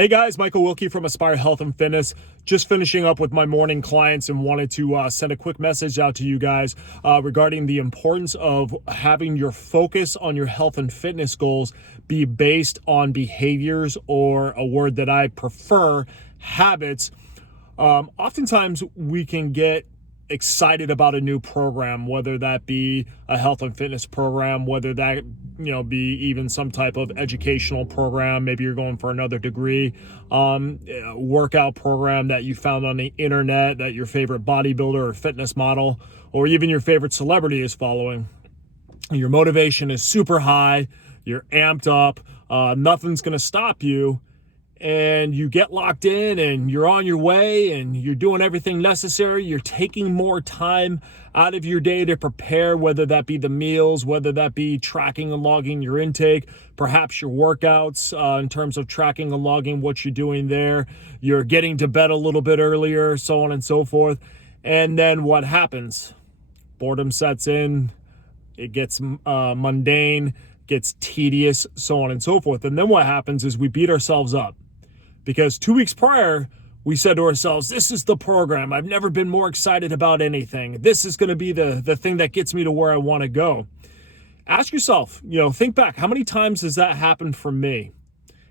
Hey guys, Michael Wilkie from Aspire Health and Fitness. Just finishing up with my morning clients and wanted to send a quick message out to you guys regarding the importance of having your focus on your health and fitness goals be based on behaviors, or a word that I prefer, habits. Oftentimes we can get excited about a new program, whether that be a health and fitness program, whether that be even some type of educational program. Maybe you're going for another degree, workout program that you found on the internet that your favorite bodybuilder or fitness model or even your favorite celebrity is following. Your motivation is super high, you're amped up, nothing's going to stop you, and you get locked in and you're on your way and you're doing everything necessary. You're taking more time out of your day to prepare, whether that be the meals, whether that be tracking and logging your intake, perhaps your workouts, in terms of tracking and logging what you're doing there. You're getting to bed a little bit earlier, so on and so forth. And then what happens? Boredom sets in, it gets mundane, gets tedious, so on and so forth. And then what happens is we beat ourselves up. Because 2 weeks prior, we said to ourselves, this is the program. I've never been more excited about anything. This is going to be the thing that gets me to where I want to go. Ask yourself, think back. How many times has that happened for me?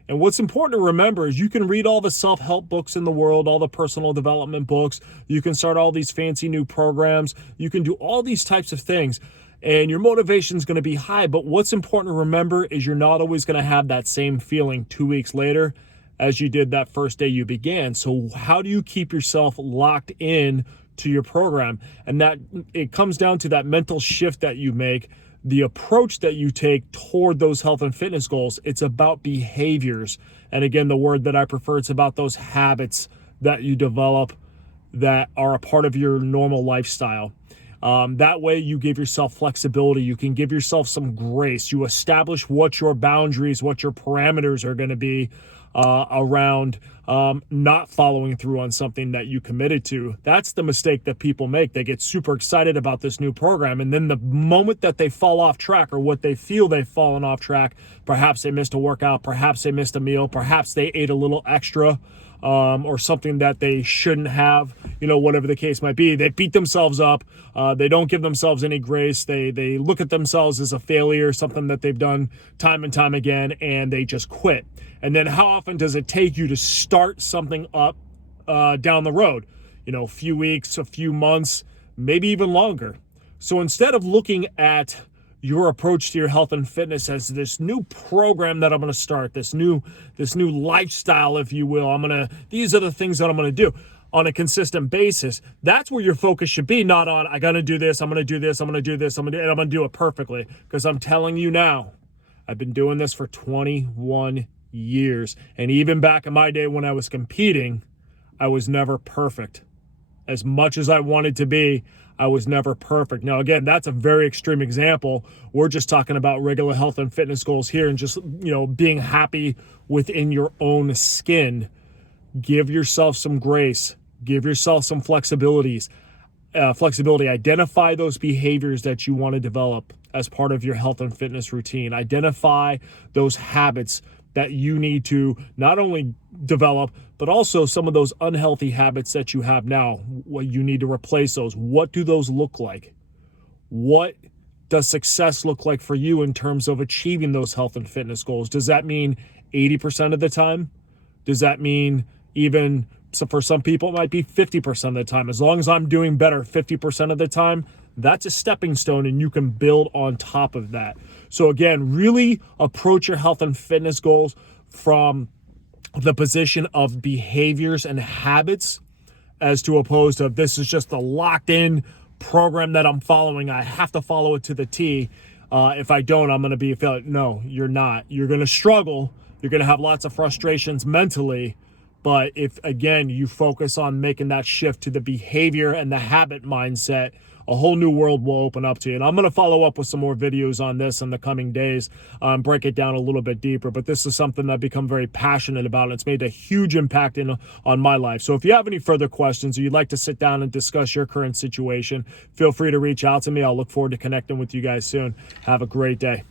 And what's important to remember is you can read all the self-help books in the world, all the personal development books. You can start all these fancy new programs. You can do all these types of things. And your motivation is going to be high. But what's important to remember is you're not always going to have that same feeling 2 weeks later as you did that first day you began. So how do you keep yourself locked in to your program? And that it comes down to that mental shift that you make, the approach that you take toward those health and fitness goals. It's about behaviors. And again, the word that I prefer, it's about those habits that you develop that are a part of your normal lifestyle. That way you give yourself flexibility. You can give yourself some grace. You establish what your boundaries, what your parameters are going to be around not following through on something that you committed to. That's the mistake that people make. They get super excited about this new program, and then the moment that they fall off track, or what they feel they've fallen off track, perhaps they missed a workout, perhaps they missed a meal, perhaps they ate a little extra, or something that they shouldn't have, whatever the case might be. They beat themselves up. They don't give themselves any grace. They look at themselves as a failure, something that they've done time and time again, and they just quit. And then how often does it take you to start something up down the road? A few weeks, a few months, maybe even longer. So instead of looking at your approach to your health and fitness as this new program that I'm going to start, this new lifestyle, if you will, these are the things that I'm going to do on a consistent basis. That's where your focus should be, not on, I got to do this, I'm going to do this, I'm going to do this, and I'm going to do it perfectly. Because I'm telling you now, I've been doing this for 21 years. And even back in my day when I was competing, I was never perfect. As much as I wanted to be, I was never perfect. Now, again, that's a very extreme example. We're just talking about regular health and fitness goals here, and just, being happy within your own skin. Give yourself some grace. Give yourself some flexibility. Identify those behaviors that you want to develop as part of your health and fitness routine. Identify those habits that you need to not only develop, but also some of those unhealthy habits that you have now. What you need to replace those. What do those look like? What does success look like for you in terms of achieving those health and fitness goals? Does that mean 80% of the time? Does that mean even, so for some people, it might be 50% of the time? As long as I'm doing better 50% of the time, that's a stepping stone, and you can build on top of that. So again, really approach your health and fitness goals from the position of behaviors and habits, as to opposed to, this is just a locked in program that I'm following. I have to follow it to the T. If I don't, I'm going to be a failure. No, you're not. You're going to struggle. You're going to have lots of frustrations mentally. But if, again, you focus on making that shift to the behavior and the habit mindset, a whole new world will open up to you. And I'm going to follow up with some more videos on this in the coming days, break it down a little bit deeper. But this is something that I've become very passionate about, and it's made a huge impact on my life. So if you have any further questions, or you'd like to sit down and discuss your current situation, feel free to reach out to me. I'll look forward to connecting with you guys soon. Have a great day.